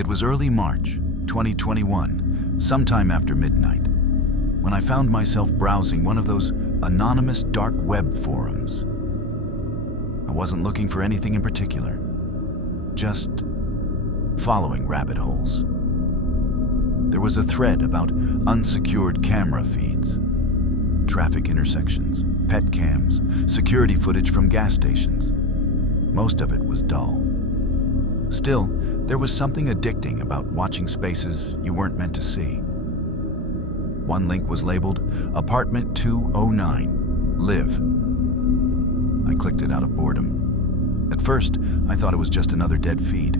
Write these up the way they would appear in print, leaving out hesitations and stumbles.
It was early March 2021, sometime after midnight, when I found myself browsing one of those anonymous dark web forums. I wasn't looking for anything in particular, just following rabbit holes. There was a thread about unsecured camera feeds, traffic intersections, pet cams, security footage from gas stations. Most of it was dull. Still, there was something addicting about watching spaces you weren't meant to see. One link was labeled Apartment 209, Live. I clicked it out of boredom. At first, I thought it was just another dead feed.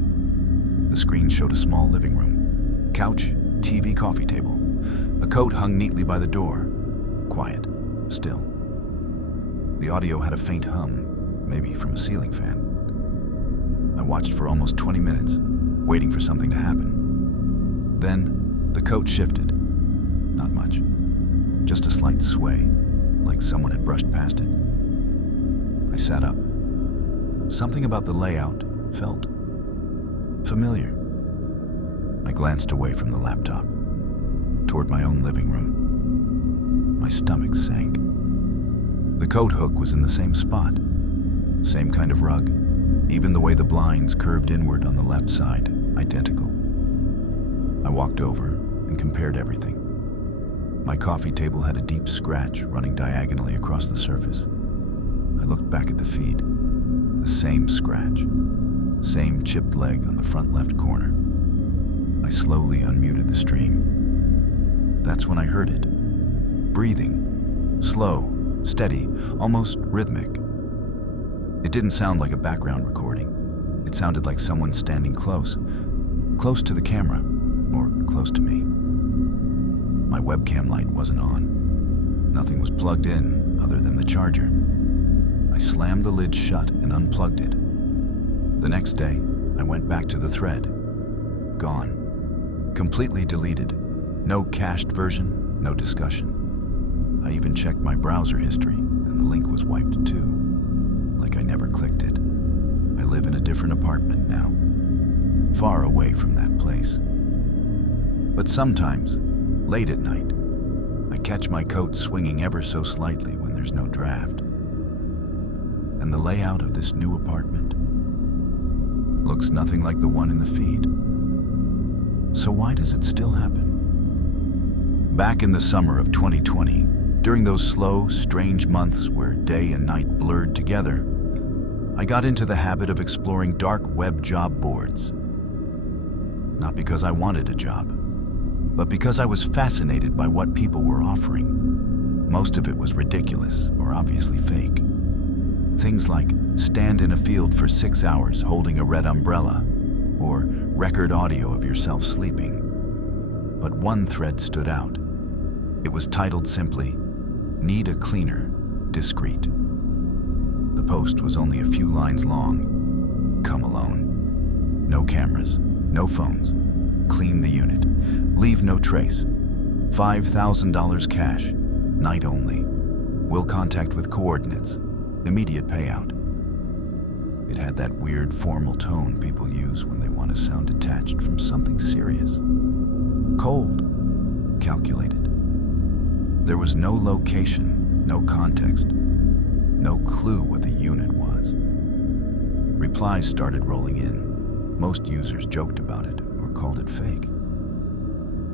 The screen showed a small living room, couch, TV, coffee table. A coat hung neatly by the door. Quiet, still. The audio had a faint hum, maybe from a ceiling fan. I watched for almost 20 minutes, waiting for something to happen. Then, the coat shifted. Not much. Just a slight sway, like someone had brushed past it. I sat up. Something about the layout felt familiar. I glanced away from the laptop, toward my own living room. My stomach sank. The coat hook was in the same spot, same kind of rug, even the way the blinds curved inward on the left side, identical. I walked over and compared everything. My coffee table had a deep scratch running diagonally across the surface. I looked back at the feed. The same scratch, same chipped leg on the front left corner. I slowly unmuted the stream. That's when I heard it. Breathing, slow, steady, almost rhythmic. It didn't sound like a background recording. It sounded like someone standing close to the camera, or close to me. My webcam light wasn't on. Nothing was plugged in other than the charger. I slammed the lid shut and unplugged it. The next day, I went back to the thread. Gone. Completely deleted. No cached version, no discussion. I even checked my browser history, and the link was wiped too. Like I never clicked it. I live in a different apartment now, far away from that place. But sometimes, late at night, I catch my coat swinging ever so slightly when there's no draft. And the layout of this new apartment looks nothing like the one in the feed. So why does it still happen? Back in the summer of 2020, during those slow, strange months where day and night blurred together, I got into the habit of exploring dark web job boards. Not because I wanted a job, but because I was fascinated by what people were offering. Most of it was ridiculous or obviously fake. Things like stand in a field for 6 hours holding a red umbrella, or record audio of yourself sleeping. But one thread stood out. It was titled simply, Need a Cleaner, Discreet. The post was only a few lines long. Come alone. No cameras, no phones. Clean the unit. Leave no trace. $5,000 cash. Night only. Will contact with coordinates. Immediate payout. It had that weird formal tone people use when they want to sound detached from something serious. Cold. Calculated. There was no location, no context, no clue what the unit was. Replies started rolling in. Most users joked about it or called it fake.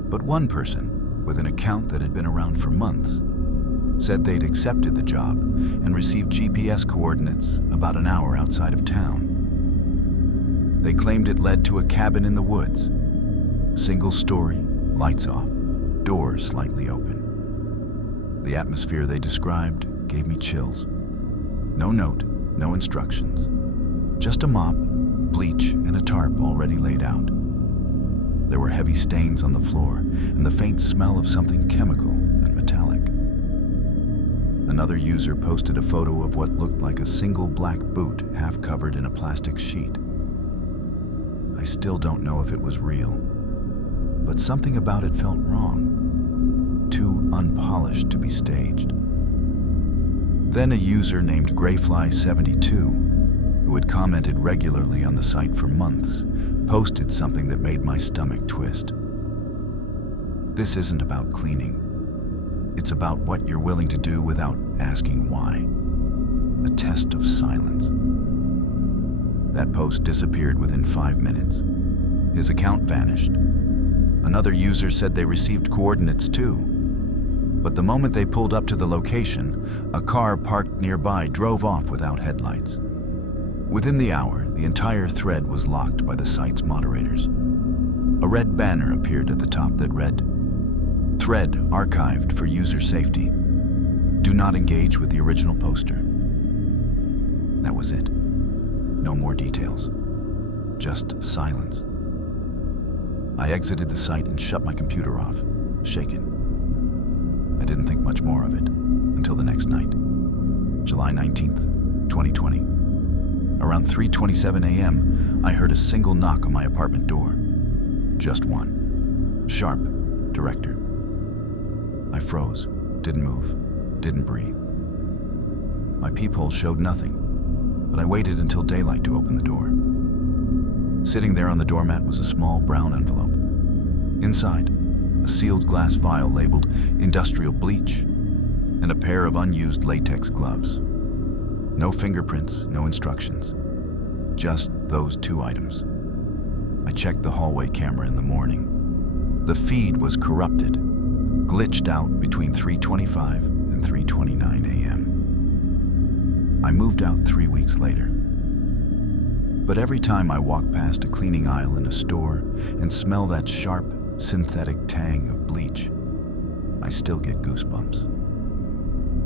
But one person, with an account that had been around for months, said they'd accepted the job and received GPS coordinates about an hour outside of town. They claimed it led to a cabin in the woods. Single story, lights off, doors slightly open. The atmosphere they described gave me chills. No note, no instructions. Just a mop, bleach, and a tarp already laid out. There were heavy stains on the floor and the faint smell of something chemical and metallic. Another user posted a photo of what looked like a single black boot half covered in a plastic sheet. I still don't know if it was real, but something about it felt wrong, too unpolished to be staged. Then a user named Greyfly72 who had commented regularly on the site for months, posted something that made my stomach twist. This isn't about cleaning. It's about what you're willing to do without asking why. A test of silence. That post disappeared within 5 minutes. His account vanished. Another user said they received coordinates too. But the moment they pulled up to the location, a car parked nearby drove off without headlights. Within the hour, the entire thread was locked by the site's moderators. A red banner appeared at the top that read, "Thread archived for user safety. Do not engage with the original poster." That was it. No more details. Just silence. I exited the site and shut my computer off, shaken. I didn't think much more of it until the next night, July 19th, 2020. Around 3:27 a.m., I heard a single knock on my apartment door. Just one. Sharp, director. I froze, didn't move, didn't breathe. My peephole showed nothing, but I waited until daylight to open the door. Sitting there on the doormat was a small brown envelope. Inside, a sealed glass vial labeled industrial bleach, and a pair of unused latex gloves. No fingerprints, no instructions. Just those two items. I checked the hallway camera in the morning. The feed was corrupted, glitched out between 3:25 and 3:29 a.m. I moved out 3 weeks later. But every time I walk past a cleaning aisle in a store and smell that sharp, synthetic tang of bleach, I still get goosebumps.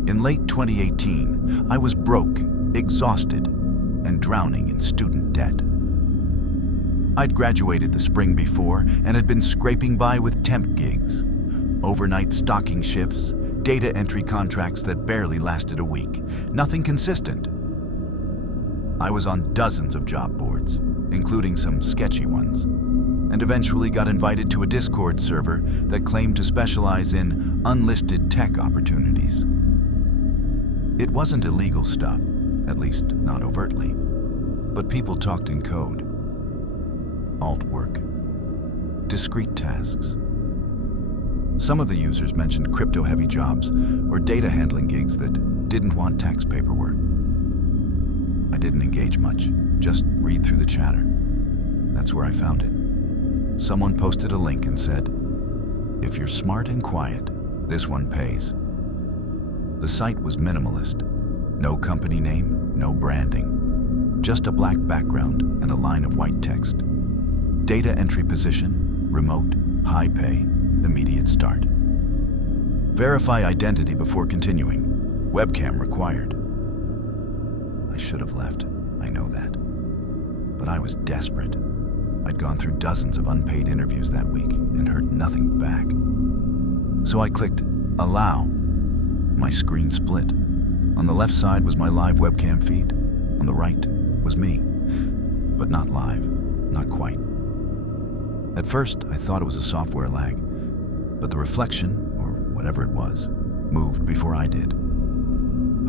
In late 2018, I was broke, exhausted, and drowning in student debt. I'd graduated the spring before and had been scraping by with temp gigs, overnight stocking shifts, data entry contracts that barely lasted a week. Nothing consistent. I was on dozens of job boards, including some sketchy ones, and eventually got invited to a Discord server that claimed to specialize in unlisted tech opportunities. It wasn't illegal stuff, at least not overtly, but people talked in code. Alt work, discrete tasks. Some of the users mentioned crypto-heavy jobs or data handling gigs that didn't want tax paperwork. I didn't engage much, just read through the chatter. That's where I found it. Someone posted a link and said, "If you're smart and quiet, this one pays." The site was minimalist. No company name, no branding. Just a black background and a line of white text. Data entry position, remote, high pay, immediate start. Verify identity before continuing. Webcam required. I should have left, I know that. But I was desperate. I'd gone through dozens of unpaid interviews that week and heard nothing back. So I clicked allow. My screen split. On the left side was my live webcam feed. On the right was me. But not live, not quite. At first, I thought it was a software lag, but the reflection, or whatever it was, moved before I did.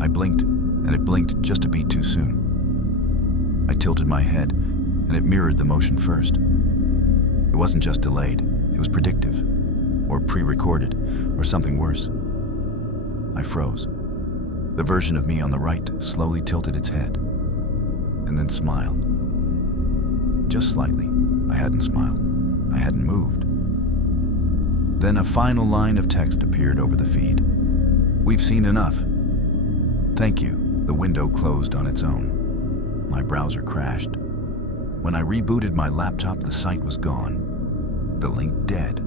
I blinked, and it blinked just a beat too soon. I tilted my head, and it mirrored the motion first. It wasn't just delayed, it was predictive, or pre-recorded, or something worse. I froze. The version of me on the right slowly tilted its head, and then smiled. Just slightly. I hadn't smiled. I hadn't moved. Then a final line of text appeared over the feed. "We've seen enough. Thank you." The window closed on its own. My browser crashed. When I rebooted my laptop, the site was gone. The link dead.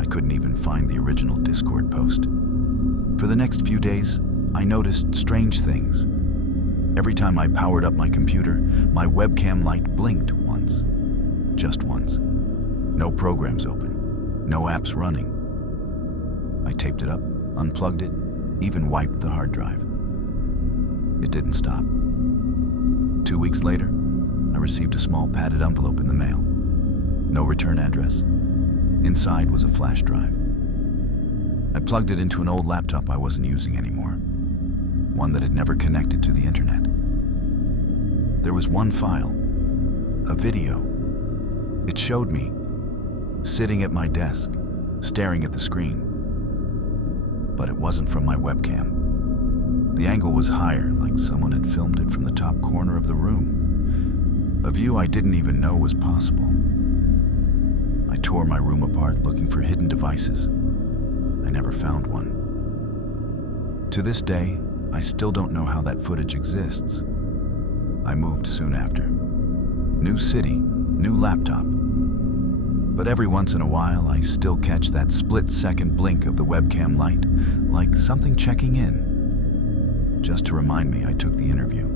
I couldn't even find the original Discord post. For the next few days, I noticed strange things. Every time I powered up my computer, my webcam light blinked once. Just once. No programs open. No apps running. I taped it up, unplugged it, even wiped the hard drive. It didn't stop. 2 weeks later, I received a small padded envelope in the mail. No return address. Inside was a flash drive. I plugged it into an old laptop I wasn't using anymore, one that had never connected to the internet. There was one file, a video. It showed me sitting at my desk, staring at the screen. But it wasn't from my webcam. The angle was higher, like someone had filmed it from the top corner of the room. A view I didn't even know was possible. I tore my room apart looking for hidden devices. I never found one. To this day, I still don't know how that footage exists. I moved soon after. New city, new laptop. But every once in a while, I still catch that split-second blink of the webcam light, like something checking in, just to remind me I took the interview.